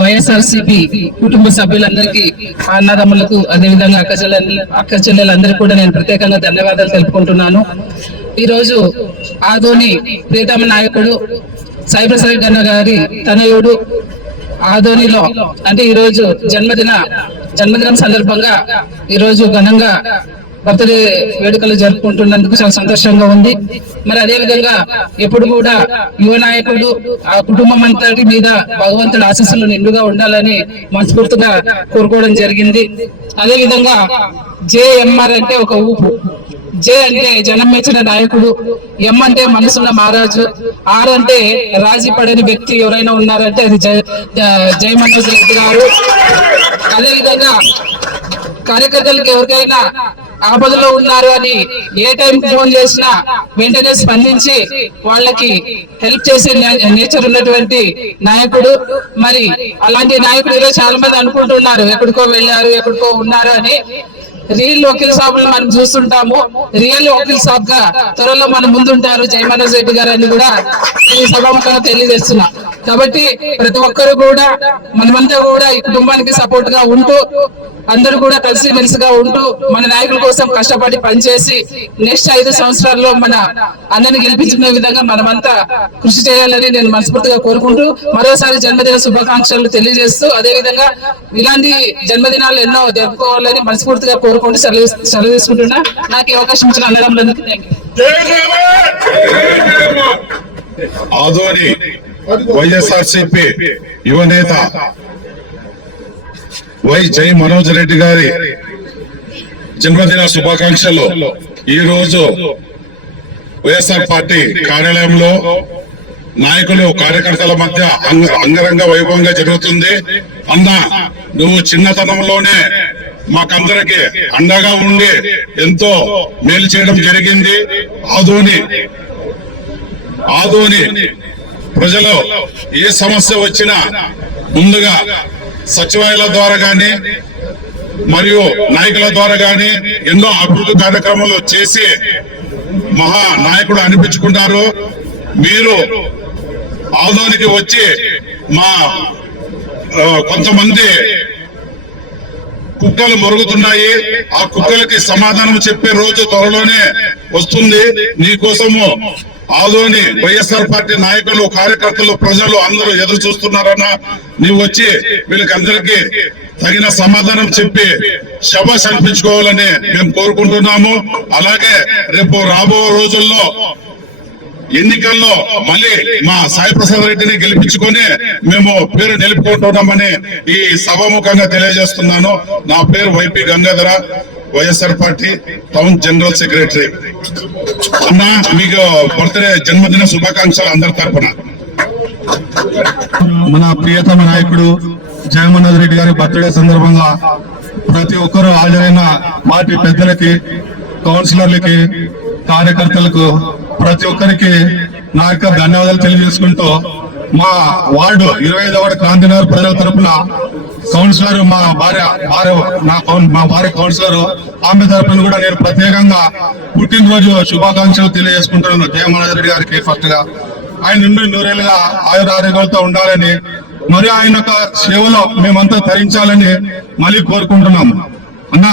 వైఎస్ఆర్సీపీ కుటుంబ సభ్యులందరికీ అన్నదమ్ములకు అదేవిధంగా అక్క చెల్లెలు అక్క చెల్లెలందరికీ కూడా నేను ప్రత్యేకంగా ధన్యవాదాలు తెలుపుకుంటున్నాను. ఈరోజు ఆధోని ఆదోని ప్రీతమ నాయకుడు సాయిప్రసాద్ గన్న గారి తనయుడు ఆదోనిలో అంటే ఈరోజు జన్మదిన జన్మదినం సందర్భంగా ఈరోజు ఘనంగా బర్త్డే వేడుకలు జరుపుకుంటున్నందుకు చాలా సంతోషంగా ఉంది. మరి అదే విధంగా ఎప్పుడు కూడా యువ నాయకుడు ఆ కుటుంబం అంతటి మీద భగవంతుడి ఆశీస్సులు నిండుగా ఉండాలని మనస్ఫూర్తిగా కోరుకోవడం జరిగింది. అదే విధంగా జేఎంఆర్ అంటే ఒక ఊపు. జే అంటే జనం మెచ్చిన నాయకుడు ఎం అంటే మనసున్న మహారాజు ఆర్ అంటే రాజీ పడని వ్యక్తి ఎవరైనా ఉన్నారంటే అది జయ జయ మనోజ్ రెడ్డి గారు. అదేవిధంగా కార్యకర్తలకు ఎవరికైనా ఆపదలో ఉన్నారు అని ఏ టైం ఫోన్ చేసినా వెంటనే స్పందించి వాళ్ళకి హెల్ప్ చేసే నే- నేచర్ ఉన్నటువంటి నాయకుడు. మరి అలాంటి నాయకుడు ఈరోజు చాలా మంది అనుకుంటున్నారు ఎక్కడికో వెళ్ళారు ఎక్కడికో ఉన్నారు అని. రియల్ వకీల్ సాబ్ మనం చూస్తుంటాము. రియల్ వకీల్ సాబ్గా త్వరలో మన ముందుంటారు జయమనోజ్ రెడ్డి గారు అని కూడా ఈ సభాముఖంగా తెలియజేస్తున్నా. కాబట్టి ప్రతి ఒక్కరు కూడా మనమంతా కూడా ఈ కుటుంబానికి సపోర్ట్గా ఉంటూ అందరూ కూడా కలిసి మెలిసిగా ఉంటూ మన నాయకుల కోసం కష్టపడి పనిచేసి నెక్స్ట్ ఐదు సంవత్సరాల్లో మన అందరిని గెలిపించుకునే విధంగా మనమంతా కృషి చేయాలని నేను మనస్ఫూర్తిగా కోరుకుంటూ మరోసారి జన్మదిన శుభాకాంక్షలు తెలియజేస్తూ అదే విధంగా ఇలాంటి జన్మదినాలు ఎన్నో జరుపుకోవాలని మనస్ఫూర్తిగా కోరుకుంటూ సెలవు సెలవు తీసుకుంటున్నా. నాకు ఈ అవకాశం ఇచ్చిన అన్నదమ్ములందరికీ థ్యాంక్ యూ యువనేత వై జై మనోజ్ రెడ్డి గారి జన్మదిన శుభాకాంక్షలు. ఈ రోజు వైఎస్ఆర్ పార్టీ కార్యాలయంలో నాయకులు కార్యకర్తల మధ్య అంగ- అంగరంగ వైభవంగా జరుగుతుంది. అన్న నువ్వు చిన్నతనంలోనే మాకందరికి అండగా ఉండి ఎంతో మేలు చేయడం జరిగింది. ఆదోని ఆదోని ప్రజలు ఏ సమస్య వచ్చినా ముందుగా సచివాలయాల ద్వారా గాని మరియు నాయకుల ద్వారా గాని ఎన్నో అభివృద్ధి కార్యక్రమాలు చేసి మహా నాయకుడు అనిపించుకుంటారు మీరు ఆదానికి వచ్చి మా కొంతమంది కుక్కలు మొరుగుతున్నాయి. ఆ కుక్కలకి సమాధానం చెప్పే రోజు త్వరలోనే వస్తుంది. నీకోసము ఆదోని వైఎస్ఆర్ పార్టీ నాయకులు కార్యకర్తలు ప్రజలు అందరూ ఎదురు చూస్తున్నారన్న నీవు వచ్చి వీళ్ళకి అందరికీ తగిన సమాధానం చెప్పి శబాష్ అనిపించుకోవాలని మేము కోరుకుంటున్నాము. అలాగే రేపు రాబో రోజుల్లో ఎన్నికల్లో మళ్ళీ మా సాయి ప్రసాద్ రెడ్డిని గెలిపించుకొని మేము పేరు నిలుపుకుంటున్నామని ఈ సభాముఖంగా తెలియజేస్తున్నాను. నా పేరు Y P Gangadhara. YSR party town general secretary. అన్న మీకు బర్త్డే జన్మదిన శుభాకాంక్షలు అందరి తరఫున మన ప్రియతమ నాయకుడు జగన్మోహన్ రెడ్డి గారి బర్త్డే సందర్భంగా ప్రతి ఒక్కరూ హాజరైన పార్టీ పెద్దలకి కౌన్సిలర్లకి కార్యకర్తలకు ప్రతి ఒక్కరికి నా యొక్క ధన్యవాదాలు తెలియజేసుకుంటూ మా వార్డు ఇరవై ఐదవ వార్డు క్రాంతినగర్ ప్రజల తరపున కౌన్సిలర్ మా భార్య భార్య నా కౌన్- మా భార్య కౌన్సిలర్ ఆమె తరపున కూడా నేను ప్రత్యేకంగా పుట్టినరోజు శుభాకాంక్షలు తెలియజేసుకుంటున్నాను. జగన్మోహన్ రెడ్డి గారికి ఫస్ట్గా. ఆయన నుండి నూరేళ్ళుగా ఆయుర ఆరోగ్యాలతో ఉండాలని మరి ఆయన యొక్క సేవలో మేమంతా తరించాలని మళ్ళీ కోరుకుంటున్నాము. అన్న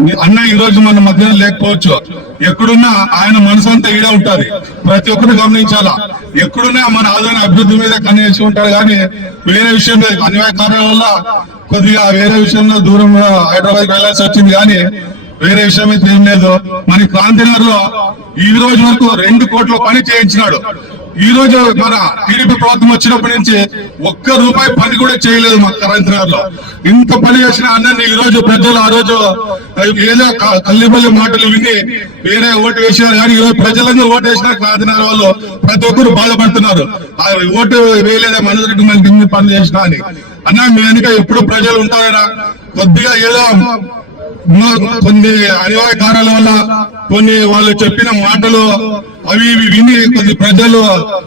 మీ- అన్న ఈ రోజు మన మధ్యన లేకపోవచ్చు. ఎక్కడున్నా ఆయన మనసు అంతా ఈడ ఉంటది. ప్రతి ఒక్కరు గమనించాలా? ఎక్కడున్నా మన ఆదాయ అభివృద్ధి మీద కన్నేసి ఉంటారు కానీ వేరే విషయం లేదు. అనివార్య కారణాల వల్ల కొద్దిగా వేరే విషయంలో దూరం హైదరాబాద్ వెళ్ళాల్సి వచ్చింది కానీ వేరే విషయం అయితే ఏం లేదు. మన క్రాంతినగర్లో ఈ రోజు వరకు రెండు కోట్ల పని చేయించినాడు. ఈ రోజు మన టీడీపీ ప్రభుత్వం వచ్చినప్పటి నుంచి ఒక్క రూపాయి పని కూడా చేయలేదు మా క్రాంతినగర్లో ఇంత పని చేసిన అన్నని ఈ రోజు ప్రజలు ఆ రోజు ఏదో కల్లిపల్లి మాటలు విని వేరే ఓటు వేసినారు కానీ ఈ రోజు ప్రజలందరూ ఓటు వేసిన క్రాంతినగర్ వాళ్ళు ప్రతి ఒక్కరు బాధపడుతున్నారు. ఆ ఓటు వేయలేదా మనోజ్ రెడ్డి మనకి పని చేసిన అని. అన్న మీ వెనుక ఎప్పుడు ప్రజలు ఉంటారా? కొద్దిగా ఏదో కొన్ని అనివార్య కారణాల వల్ల కొన్ని వాళ్ళు చెప్పిన మాటలు అవి ఇవి విని కొద్ది ప్రజలు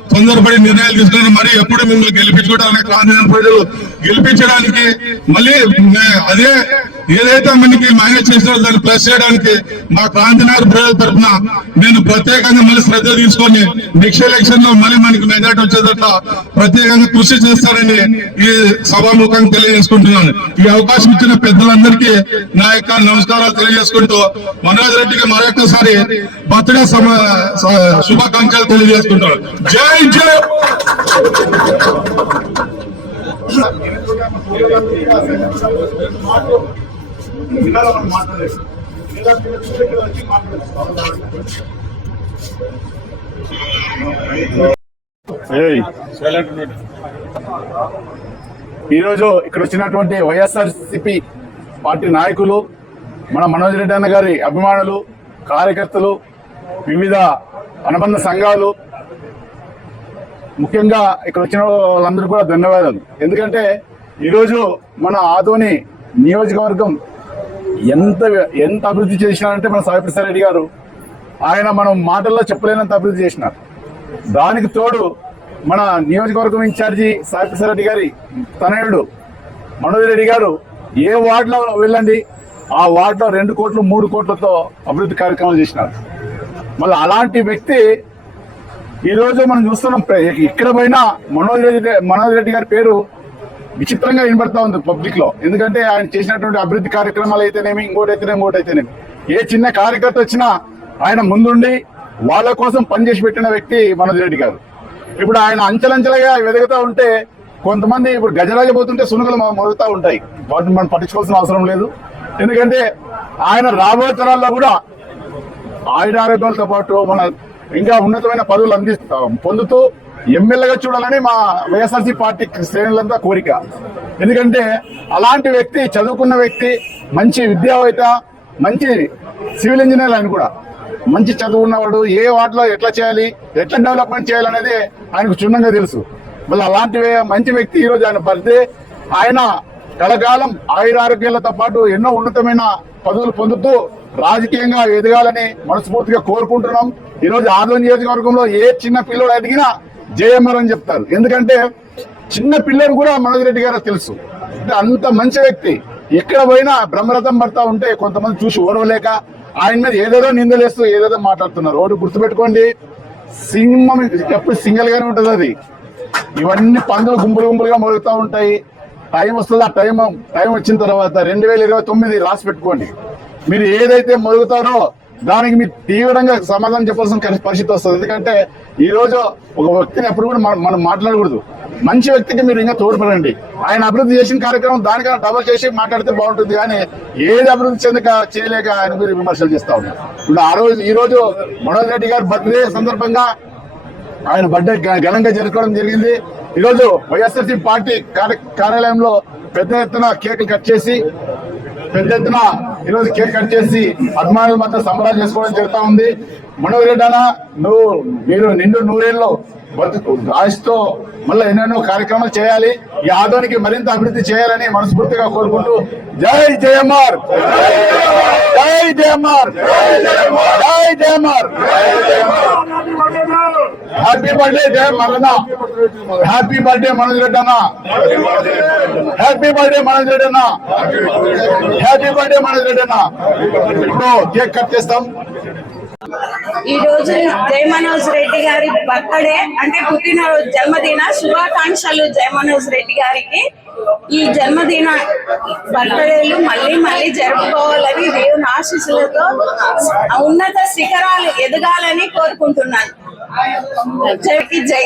తొందరపడి నిర్ణయాలు తీసుకుని మరి ఎప్పుడు మిమ్మల్ని గెలిపించుకోవడానికి కాంగ్రెస్ ప్రజలు గెలిపించడానికి మళ్ళీ అదే ఏదైతే మనకి మైనస్ చేసినారో దాన్ని ప్లస్ చేయడానికి మా క్రాంతినగర్ ప్రజల తరఫున నేను ప్రత్యేకంగా మళ్ళీ శ్రద్ధ తీసుకొని నెక్స్ట్ ఎలక్షన్లో మళ్ళీ మనకి మెజార్టీ వచ్చేటట్ల ప్రత్యేకంగా కృషి చేస్తారని ఈ సభాముఖంగా తెలియజేసుకుంటున్నాను. ఈ అవకాశం ఇచ్చిన పెద్దలందరికీ నా యొక్క నమస్కారాలు తెలియజేసుకుంటూ మనోజ్ రెడ్డికి మరొకసారి బర్త్డే శుభాకాంక్షలు తెలియజేసుకుంటాను జై జై! ఏయ్. ఈరోజు ఇక్కడ వచ్చినటువంటి వైఎస్ఆర్ సిపి పార్టీ నాయకులు మన మనోజ్ రెడ్డి అన్న గారి అభిమానులు కార్యకర్తలు వివిధ అనుబంధ సంఘాలు ముఖ్యంగా ఇక్కడ వచ్చిన వాళ్ళందరూ కూడా ధన్యవాదాలు ఎందుకంటే ఈరోజు మన ఆదోని నియోజకవర్గం ఎంత ఎంత అభివృద్ధి చేసినారంటే మన సాయిప్రసాద్ రెడ్డి గారు ఆయన మనం మాటల్లో చెప్పలేనంత అభివృద్ధి చేసినారు. దానికి తోడు మన నియోజకవర్గం ఇన్ఛార్జి సాయిప్రసాద్ రెడ్డి గారి తనయుడు మనోజ్ రెడ్డి గారు ఏ వార్డులో వెళ్ళండి ఆ వార్డులో రెండు కోట్లు మూడు కోట్లతో అభివృద్ధి కార్యక్రమాలు చేసినారు. మళ్ళీ అలాంటి వ్యక్తి ఈరోజు మనం చూస్తున్నాం. ప్ర- ఇక్కడ పోయినా మనోజ్ రెడ్డి మనోజ్ రెడ్డి గారి పేరు విచిత్రంగా వినబడతా ఉంది పబ్లిక్లో. ఎందుకంటే ఆయన చేసినటువంటి అభివృద్ధి కార్యక్రమాలు అయితేనేమి ఇంకోటి అయితేనేమి ఇంకోటి అయితేనేమి ఏ చిన్న కార్యకర్త వచ్చినా ఆయన ముందుండి వాళ్ళ కోసం పనిచేసి పెట్టిన వ్యక్తి మనోజ్ రెడ్డి గారు. ఇప్పుడు ఆయన అంచెలంచెలుగా వెతుకుతా ఉంటే కొంతమంది ఇప్పుడు గజరాజ పోతుంటే సునుగులు మొదలుతూ ఉంటాయి. వాటిని మనం పట్టించుకోవాల్సిన అవసరం లేదు. ఎందుకంటే ఆయన రాబోయే తరాల్లో కూడా ఆయుర ఆరోగ్యాలతో పాటు మన ఇంకా ఉన్నతమైన పదవులు అందిస్తాం పొందుతూ ఎమ్మెల్యేగా చూడాలని మా వైఎస్ఆర్సీ పార్టీ శ్రేణులంతా కోరిక. ఎందుకంటే అలాంటి వ్యక్తి చదువుకున్న వ్యక్తి మంచి విద్యావేత్త మంచి సివిల్ ఇంజనీర్ ఆయన కూడా మంచి చదువు ఉన్నవాడు ఏ వాటిలో ఎట్లా చేయాలి ఎట్లా డెవలప్మెంట్ చేయాలనేది ఆయనకు క్షుణ్ణంగా తెలుసు. మళ్ళీ అలాంటి మంచి వ్యక్తి ఈరోజు ఆయన పడితే ఆయన కలకాలం ఆయురారోగ్యాలతో పాటు ఎన్నో ఉన్నతమైన పదవులు పొందుతూ రాజకీయంగా ఎదగాలని మనస్ఫూర్తిగా కోరుకుంటున్నాం. ఈరోజు రోజు నియోజకవర్గంలో ఏ చిన్న పిల్లడు ఎదిగినా జేఎంఆర్ అని చెప్తారు. ఎందుకంటే చిన్న పిల్లలు కూడా మనోజ్ రెడ్డి గారు తెలుసు. అంటే అంత మంచి వ్యక్తి. ఎక్కడ పోయినా బ్రహ్మరథం పడతా ఉంటే కొంతమంది చూసి ఓడవలేక ఆయన మీద ఏదేదో నిందలేస్తూ ఏదేదో మాట్లాడుతున్నారు. ఒకటి గుర్తుపెట్టుకోండి. సింహం ఎప్పుడు సింగిల్ గానే ఉంటుంది అది. ఇవన్నీ పందులు గుంపులు గుంపులుగా మొరుగుతూ ఉంటాయి. టైం వస్తుంది ఆ టైం టైం వచ్చిన తర్వాత రెండు వేల ఇరవై తొమ్మిది రాసి పెట్టుకోండి. మీరు ఏదైతే మొరుగుతారో దానికి మీరు తీవ్రంగా సమాధానం చెప్పాల్సిన పరిస్థితి వస్తుంది. ఎందుకంటే ఈ రోజు ఒక వ్యక్తిని ఎప్పుడు కూడా మనం మనం మాట్లాడకూడదు. మంచి వ్యక్తికి మీరు ఇంకా తోడ్పడండి. ఆయన అభివృద్ధి చేసిన కార్యక్రమం దానికన్నా డబల్ చేసి మాట్లాడితే బాగుంటుంది కానీ ఏది అభివృద్ధి చెందక చేయలేక ఆయన మీరు విమర్శలు చేస్తా ఉన్నారు. ఇప్పుడు ఆ రోజు ఈ రోజు మనోహర్ రెడ్డి గారు బర్త్డే సందర్భంగా ఆయన బర్త్డే ఘనంగా జరుపుకోవడం జరిగింది. ఈరోజు వైఎస్ఆర్సీ పార్టీ కార్యాలయంలో పెద్ద ఎత్తున కేకులు కట్ చేసి పెద్ద ఎత్తున ఈరోజు కేక్ కట్ చేసి అభిమానులు మాత్రం సంబరాలు చేసుకోవడం జరుగుతా ఉంది. మనోహర్ రెడ్డి అన్న నువ్వు మీరు నిండు నూరేళ్ళు బతుకు రాజుతో మళ్ళీ ఎన్నెన్నో కార్యక్రమాలు చేయాలి. ఈ ఆదోనికి మరింత అభివృద్ధి చేయాలని మనస్ఫూర్తిగా కోరుకుంటూ జై జయమార్. జై జయమార్. జై జయమార్. హ్యాపీ బర్త్డే జయ మరణ హ్యాపీ బర్త్డే మనోజ్ రెడ్డి అన్న హ్యాపీ బర్త్డే మనోజ్ రెడ్డి అన్న హ్యాపీ బర్త్డే మనోజ్ రెడ్డి అన్న ఇప్పుడు కేక్ కట్ చేస్తాం. ఈ రోజు జయ మనోజ్ రెడ్డి గారి బర్త్డే అంటే పుట్టినరోజు జన్మదిన శుభాకాంక్షలు జయ మనోజ్ రెడ్డి గారికి. ఈ జన్మదిన బర్త్డేలు మళ్ళీ మళ్ళీ జరుపుకోవాలని దేవుని ఆశీస్సులతో ఉన్నత శిఖరాలు ఎదగాలని కోరుకుంటున్నాను. జైకి జై